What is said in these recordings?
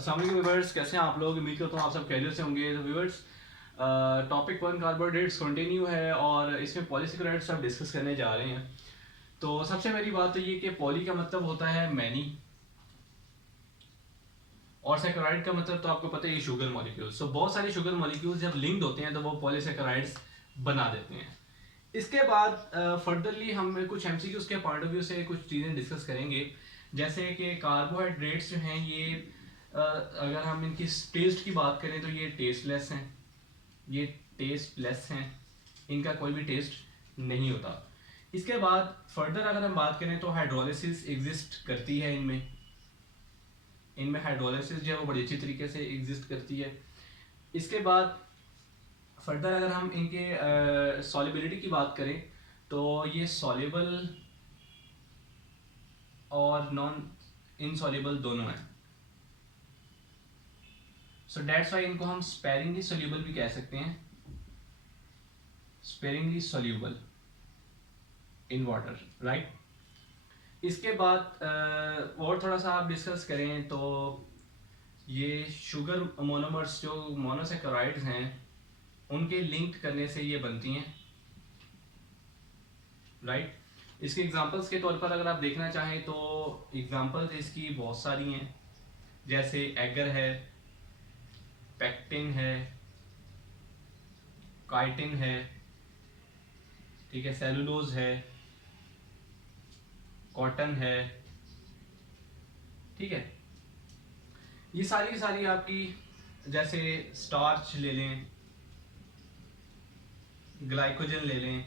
अस्सलाम वालेकुम व्यूअर्स, कैसे हैं आप लोग। उम्मीद करता हूँ आप सब खैरियत से होंगे। तो व्यूअर्स, टॉपिक 1 कार्बोहाइड्रेट्स कंटिन्यू है और इसमें पॉलीसेकेराइड्स सब डिस्कस करने जा रहे हैं। तो सबसे पहली बात तो ये कि पॉली का मतलब होता है मैनी और सेकेराइड का मतलब तो आपको पता है ये शुगर मॉलिक्यूल्स। तो बहुत सारे शुगर मॉलिक्यूल्स जब लिंक्ड होते हैं तो वो पॉलीसेकेराइड्स बना देते हैं। इसके बाद फर्दरली हम कुछ एमसीक्यूज के पॉइंट ऑफ व्यू से कुछ चीज़ें डिस्कस करेंगे, जैसे कि कार्बोहाइड्रेट्स जो हैं ये अगर हम इनकी टेस्ट की बात करें तो ये टेस्टलेस हैं, ये टेस्टलेस हैं, इनका कोई भी टेस्ट नहीं होता। इसके बाद फर्दर अगर हम बात करें तो हाइड्रोलिसिस एग्जिस्ट करती है इनमें, इनमें हाइड्रोलिसिस जो है वो बड़ी अच्छी तरीके से एग्जिस्ट करती है। इसके बाद फर्दर अगर हम इनके सॉलिबिलिटी की बात करें तो ये सॉल्युबल और नॉन इनसॉल्युबल दोनों हैं। सो डेट्स वाई इनको हम स्पेरिंगली सोल्यूबल भी कह सकते हैं, sparingly soluble in water, right. इसके बाद और थोड़ा सा आप डिस्कस करें तो ये शुगर मोनोमर्स जो मोनोसेकेराइड्स हैं उनके लिंक करने से ये बनती हैं, राइट। इसके एग्जांपल्स के तौर पर अगर आप देखना चाहें तो एग्जांपल्स इसकी बहुत सारी हैं, जैसे एगर है, पेक्टिन है, काइटिन है, ठीक है, सेलुलोज है, कॉटन है, ठीक है। ये सारी की सारी आपकी, जैसे स्टार्च ले लें, ग्लाइकोजन ले लें,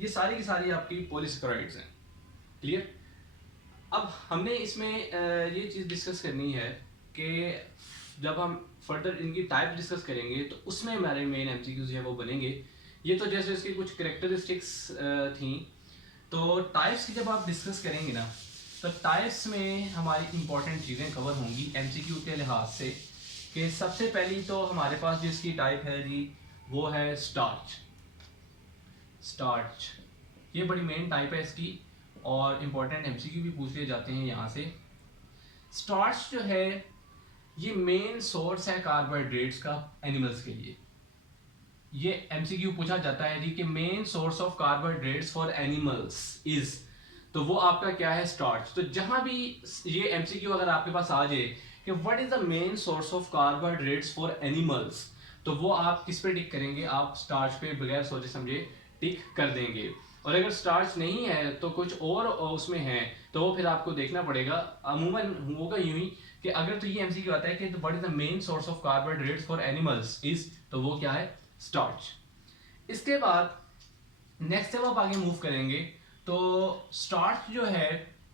ये सारी की सारी आपकी पॉलीसेकेराइड्स हैं। क्लियर। अब हमने इसमें ये चीज़ डिस्कस करनी है कि जब हम फर्दर इनकी टाइप डिस्कस करेंगे तो उसमें हमारे मेन एमसीक्यूज जो है वो बनेंगे। ये तो जैसे इसकी कुछ करेक्टरिस्टिक्स थी, तो टाइप्स की जब आप डिस्कस करेंगे ना तो टाइप्स में हमारी इंपॉर्टेंट चीज़ें कवर होंगी एमसीक्यू के लिहाज से। कि सबसे पहली तो हमारे पास जिसकी टाइप है जी वो है स्टार्च। स्टार्च ये बड़ी मेन टाइप है इसकी और इम्पोर्टेंट एमसीक्यू भी पूछ लिए जाते हैं यहाँ से। स्टार्च जो है ये मेन सोर्स है कार्बोहाइड्रेट्स का एनिमल्स के लिए। ये एमसीक्यू पूछा जाता है जी कि main source of carbohydrates for animals is, तो वो आपका क्या है, स्टार्च। तो जहां भी ये एमसीक्यू अगर आपके पास आ जाए कि what is the main source of carbohydrates for animals, तो वो आप किस पे टिक करेंगे, आप स्टार्च पे बगैर सोचे समझे टिक कर देंगे। और अगर स्टार्च नहीं है तो कुछ और उसमें है तो वो फिर आपको देखना पड़ेगा। अमूमन होगा यूं ही कि अगर तो ये एमसीक्यू आता है कि what is the main source of carbohydrates for animals is, तो वो क्या है, स्टार्च। इसके बाद नेक्स्ट जब आप आगे मूव करेंगे तो स्टार्च जो है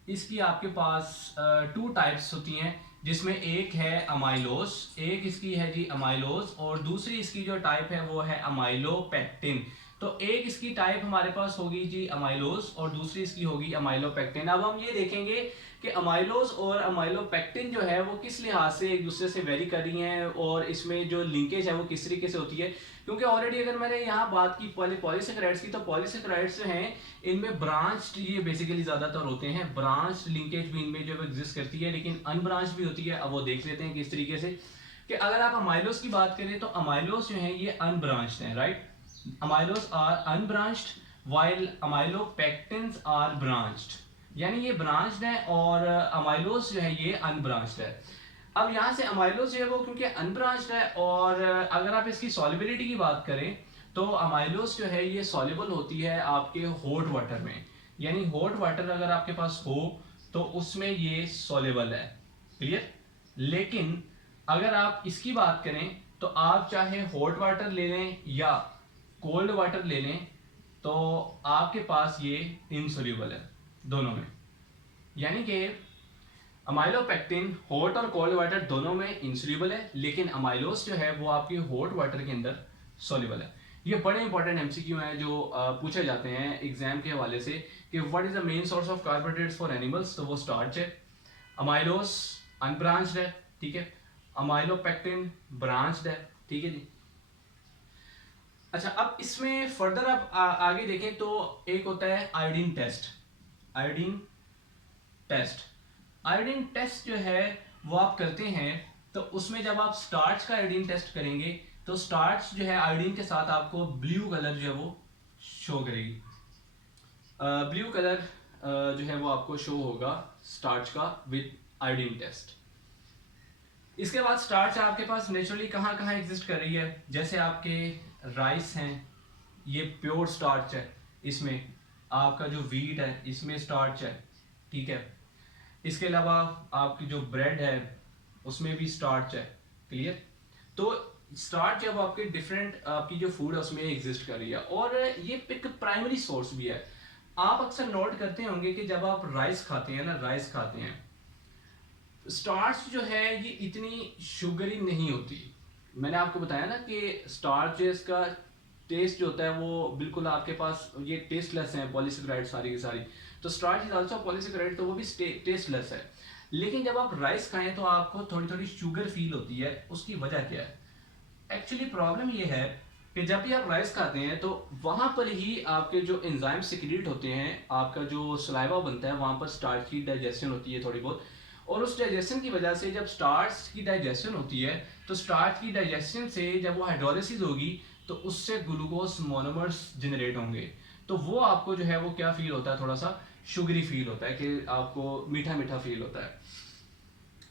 इसकी आपके पास टू टाइप्स होती हैं, जिसमें एक है अमाइलोस, एक इसकी है जी अमाइलोस और दूसरी इसकी जो टाइप है वो है अमाइलोपेक्टिन। तो एक इसकी टाइप हमारे पास होगी जी अमाइलोस और दूसरी इसकी होगी अमाइलोपेक्टिन। अब हम ये देखेंगे कि अमाइलोस और अमाइलोपेक्टिन जो है वो किस लिहाज से एक दूसरे से वेरी कर रही हैं और इसमें जो लिंकेज है वो किस तरीके से होती है। क्योंकि ऑलरेडी अगर मैंने यहाँ बात की पॉलीसेकेराइड्स की, तो पॉलीसेकेराइड्स जो हैं इनमें ब्रांच्ड ये बेसिकली ज्यादातर होते हैं, ब्रांच्ड लिंकेज भी इनमें जो एग्जिस्ट करती है, लेकिन अनब्रांच्ड भी होती है। अब वो देख लेते हैं किस तरीके से। कि अगर आप अमाइलोस की बात करें तो अमाइलोस जो है ये अनब्रांच्ड है, right. Amylose are unbranched while amylopectins are branched, यानी ये ब्रांच्ड है और अमाइलोस जो है ये अनब्रांच्ड है। अब यहाँ से अमाइलोस जो है वो क्योंकि अनब्रांच्ड है और अगर आप इसकी सॉल्युबिलिटी की बात करें तो अमाइलोस जो है ये सॉल्युबल होती है आपके हॉट वाटर में, यानी हॉट वाटर अगर आपके पास हो तो उसमें ये सॉल्युबल है। क्लियर। लेकिन अगर आप इसकी बात करें तो आप चाहे हॉट वाटर ले लें या कोल्ड वाटर ले लें तो आपके पास ये इनसोल्यूबल है दोनों में। यानी कि अमाइलोपेक्टिन हॉट और कोल्ड वाटर दोनों में इंसोल्यूबल है, लेकिन अमाइलोस जो है वो आपके हॉट वाटर के अंदर सोल्यूबल है। ये बड़े इंपॉर्टेंट एमसीक्यू हैं जो पूछे जाते हैं एग्जाम के हवाले से कि what is the main source of carbohydrates for animals, तो वो स्टार्च है। अमाइलोस अनब्रांच्ड है, ठीक है। अमाइलोपेक्टिन ब्रांच्ड है, ठीक है जी। अच्छा, अब इसमें फर्दर आप आगे देखें तो एक होता है iodine test. Iodine test iodine test जो है वो आप करते हैं, तो उसमें जब आप स्टार्च का आयोडीन टेस्ट करेंगे तो स्टार्च जो है आयोडीन के साथ आपको ब्लू कलर जो है वो शो करेगी। ब्लू कलर जो है वो आपको शो होगा स्टार्च का विद आयोडीन टेस्ट। इसके बाद स्टार्च आपके पास नेचुरली कहाँ कहाँ एग्जिस्ट कर रही है, जैसे आपके राइस हैं, ये प्योर स्टार्च है, इसमें आपका जो वीट है इसमें स्टार्च है, ठीक है। इसके अलावा आपकी जो ब्रेड है उसमें भी स्टार्च है, क्लियर। तो स्टार्च जब आपके डिफरेंट आपकी जो फूड है उसमें एग्जिस्ट कर रही है, और ये एक प्राइमरी सोर्स भी है। आप अक्सर नोट करते होंगे कि जब आप राइस खाते हैं ना, राइस खाते हैं, स्टार्च जो है ये इतनी शुगरी नहीं होती। मैंने आपको बताया ना कि स्टार्च इसका टेस्ट जो होता है वो बिल्कुल आपके पास ये टेस्टलेस है, पॉलीसेकेराइड सारी की सारी। तो स्टार्च इज आल्सो पॉलीसेकेराइड, तो वो भी टेस्टलेस है। लेकिन जब आप राइस खाएं तो आपको थोड़ी थोड़ी शुगर फील होती है। उसकी वजह क्या है? एक्चुअली प्रॉब्लम ये है कि जब भी आप राइस खाते हैं तो वहां पर ही आपके जो एंजाइम सिक्रीट होते हैं, आपका जो सलाइवा बनता है, वहां पर स्टार्च की डाइजेशन होती है थोड़ी बहुत। और उस डाइजेशन की वजह से जब स्टार्च की डाइजेशन होती है तो स्टार्च की डाइजेशन से जब वो हाइड्रोलिसिस होगी तो उससे ग्लूकोज मोनोमर्स जनरेट होंगे। तो वो आपको जो है वो क्या फील होता है, थोड़ा सा शुगरी फील होता है, कि आपको मीठा मीठा फील होता है।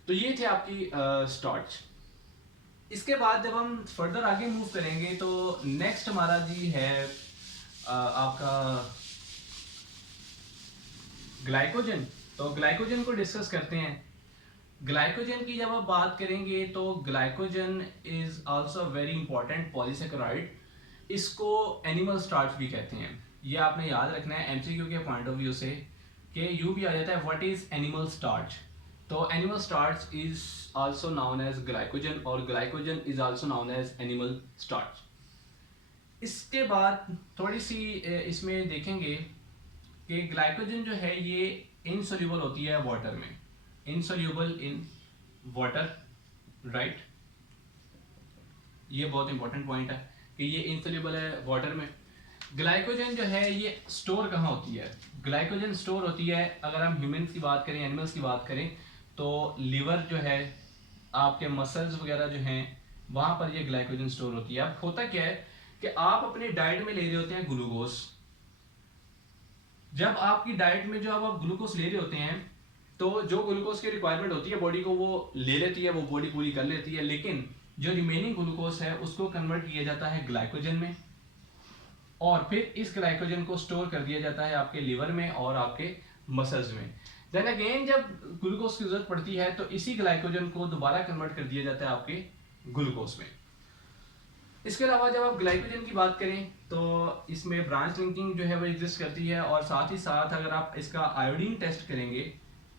तो ये थे आपकी स्टार्च। इसके बाद जब हम फर्दर आगे मूव करेंगे तो नेक्स्ट हमारा जी है आपका ग्लाइकोजन। तो ग्लाइकोजन को डिस्कस करते हैं। ग्लाइकोजन की जब आप बात करेंगे तो glycogen is also very important polysaccharide. इसको एनिमल स्टार्च भी कहते हैं। ये आपने याद रखना है एमसीक्यू के पॉइंट ऑफ व्यू से, कि यू भी आ जाता है व्हाट इज एनिमल स्टार्च। तो animal starch is also known as glycogen, और glycogen is also known as animal starch. इसके बाद थोड़ी सी इसमें देखेंगे कि ग्लाइकोजन जो है ये इनसोल्यूबल होती है वाटर में, इनसोल्यूबल इन वाटर, राइट। ये बहुत इंपॉर्टेंट पॉइंट है कि ये इनसोल्यूबल है वाटर में। ग्लाइकोजन जो है ये स्टोर कहाँ होती है? ग्लाइकोजन स्टोर होती है, अगर हम ह्यूमंस की बात करें, एनिमल्स की बात करें, तो लीवर जो है, आपके मसल्स वगैरह जो हैं, वहाँ पर ये ग्लाइकोजन स्टोर होती है। अब होता क्या है कि आप अपनी डाइट में ले रहे होते हैं ग्लूकोज। जब आपकी डाइट में जो अब आप ग्लूकोज ले रहे होते हैं तो जो ग्लूकोज की रिक्वायरमेंट होती है बॉडी को वो ले लेती है, वो बॉडी पूरी कर लेती है, लेकिन जो रिमेनिंग ग्लूकोज है उसको कन्वर्ट किया जाता है ग्लाइकोजन में, और फिर इस ग्लाइकोजन को स्टोर कर दिया जाता है आपके लीवर में और आपके मसल्स में। देन अगेन जब ग्लूकोज की जरूरत पड़ती है तो इसी ग्लाइकोजन को दोबारा कन्वर्ट कर दिया जाता है आपके ग्लूकोज में। इसके अलावा जब आप ग्लाइकोजन की बात करें तो इसमें ब्रांच लिंकिंग जो है वो एग्जिस्ट करती है, और साथ ही साथ अगर आप इसका आयोडीन टेस्ट करेंगे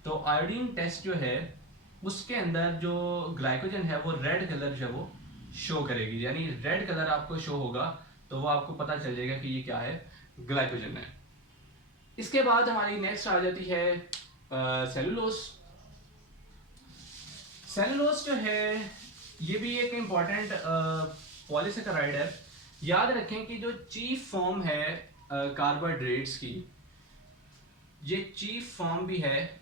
तो आयोडीन टेस्ट जो है उसके अंदर जो ग्लाइकोजन है वो रेड कलर जो है वो शो करेगी, यानी रेड कलर आपको शो होगा, तो वो आपको पता चल जाएगा कि ये क्या है, ग्लाइकोजन है। इसके बाद हमारी नेक्स्ट आ जाती है सेलुलोज। सेलुलोज जो है ये भी एक इम्पॉर्टेंट पॉलीसेकेराइड है। याद रखें कि जो चीफ फॉर्म है कार्बोहाइड्रेट्स की, ये चीफ फॉर्म भी है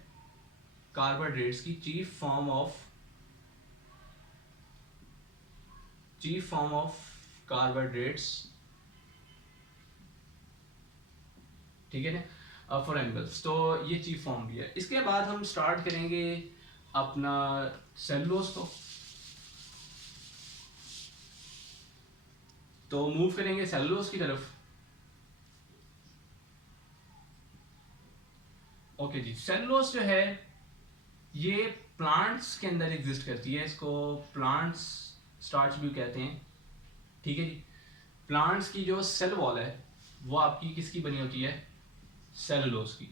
कार्बोहाइड्रेट्स की, चीफ फॉर्म ऑफ कार्बोहाइड्रेट्स, ठीक है ना, फॉर एनिमल्स। तो ये चीफ फॉर्म भी है। इसके बाद हम स्टार्ट करेंगे अपना सेलुलोज को, तो मूव करेंगे सेलुलोज की तरफ। ओके जी, सेलुलोज जो है ये प्लांट्स के अंदर एग्जिस्ट करती है, इसको प्लांट्स स्टार्च भी कहते हैं, ठीक है जी। प्लांट्स की जो सेल वॉल है वो आपकी किसकी बनी होती है? सेलुलोज की।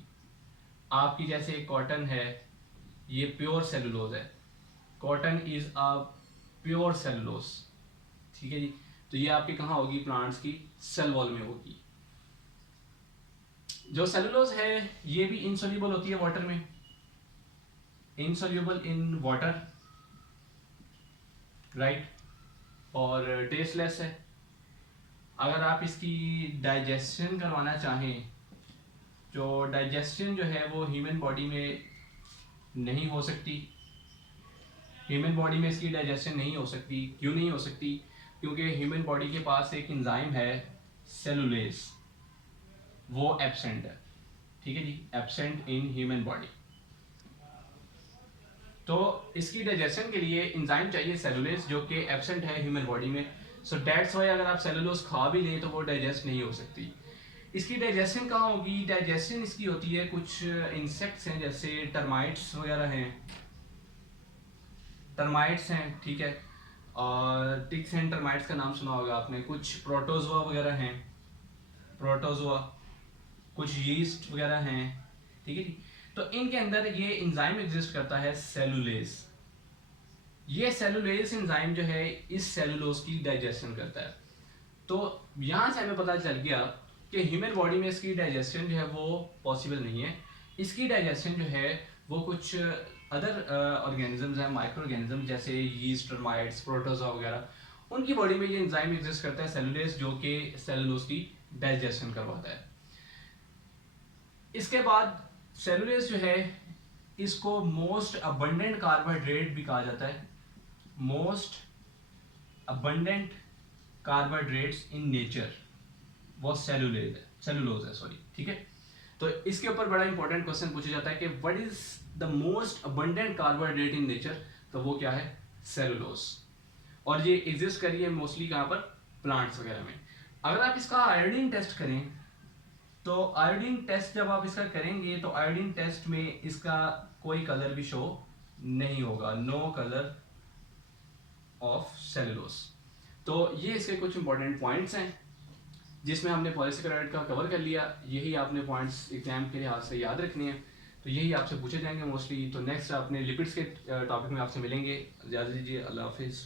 आपकी जैसे कॉटन है, ये प्योर सेलुलोज है, cotton is a pure cellulose, ठीक है जी। तो ये आपकी कहाँ होगी? प्लांट्स की सेल वॉल में होगी। जो सेलुलोज है ये भी इनसोल्यूबल होती है वाटर में, इनसोल्यूबल इन वाटर, राइट, और टेस्टलेस है। अगर आप इसकी डाइजेशन करवाना चाहें, जो डाइजेशन जो है वो ह्यूमन बॉडी में नहीं हो सकती। ह्यूमन बॉडी में इसकी डाइजेशन नहीं हो सकती। क्यों नहीं हो सकती? क्योंकि ह्यूमन बॉडी के पास एक एंजाइम है सेलुलेज, वो एब्सेंट है। ठीक है जी, एब्सेंट इन ह्यूमन बॉडी। तो इसकी डाइजेशन के लिए एंजाइम चाहिए सेलुलेज, जो कि एब्सेंट है ह्यूमन बॉडी में। सो डेट्स वाई अगर आप सेलुलोज खा भी लें तो वो डाइजेस्ट नहीं हो सकती। इसकी डाइजेशन कहाँ होगी? डाइजेशन इसकी होती है कुछ इंसेक्ट्स हैं, जैसे टर्माइट्स वगैरह हैं, टर्माइट्स हैं, ठीक है। और टिक्स एंड टर्माइट्स का नाम सुना होगा आपने। कुछ प्रोटोजोआ वगैरह हैं, प्रोटोजोआ, कुछ यीस्ट वगैरह हैं, ठीक है जी। तो इनके अंदर ये एंजाइम एग्जिस्ट करता है सेलुलेज। ये सेलुलेज एंजाइम जो है इस सेलुलोज की डाइजेशन करता है। तो यहाँ से हमें पता चल गया कि ह्यूमन बॉडी में इसकी डाइजेशन जो है वो पॉसिबल नहीं है। इसकी डाइजेशन जो है वो कुछ अदर ऑर्गेनिजम्स हैं, माइक्रो ऑर्गेनिज्म, जैसे यीस्ट, टर्माइट्स, प्रोटोजोआ वगैरह, उनकी बॉडी में ये एंजाइम एग्जिस्ट करता है सेलुलेज, जो कि सेलुलोज की डाइजेशन करवाता है। इसके बाद सेलुलेज जो है इसको मोस्ट अबंडेंट कार्बोहाइड्रेट भी कहा जाता है। Most abundant carbohydrates in nature वो सेलुलोज है, सॉरी, ठीक है। तो इसके ऊपर बड़ा इंपॉर्टेंट क्वेश्चन पूछा जाता है कि what is the most abundant carbohydrate in nature? तो वो क्या है? सेलुलोज। और ये एग्जिस्ट करी है मोस्टली कहाँ पर? प्लांट्स वगैरह में। अगर आप इसका आयोडीन टेस्ट करें, तो आयोडीन टेस्ट जब आप इसका करेंगे तो आयोडीन टेस्ट में इसका कोई कलर भी शो नहीं होगा, नो कलर ऑफ सेलुलोज। तो ये इसके कुछ इंपॉर्टेंट पॉइंट्स हैं जिसमें हमने पॉलीसेकेराइड का कवर कर लिया। यही आपने पॉइंट्स एग्जाम के लिहाज से याद रखने हैं, तो यही आपसे पूछे जाएंगे मोस्टली। तो नेक्स्ट अपने लिपिड्स के टॉपिक में आपसे मिलेंगे। इजाज़त दीजिए, अल्लाह हाफिज़।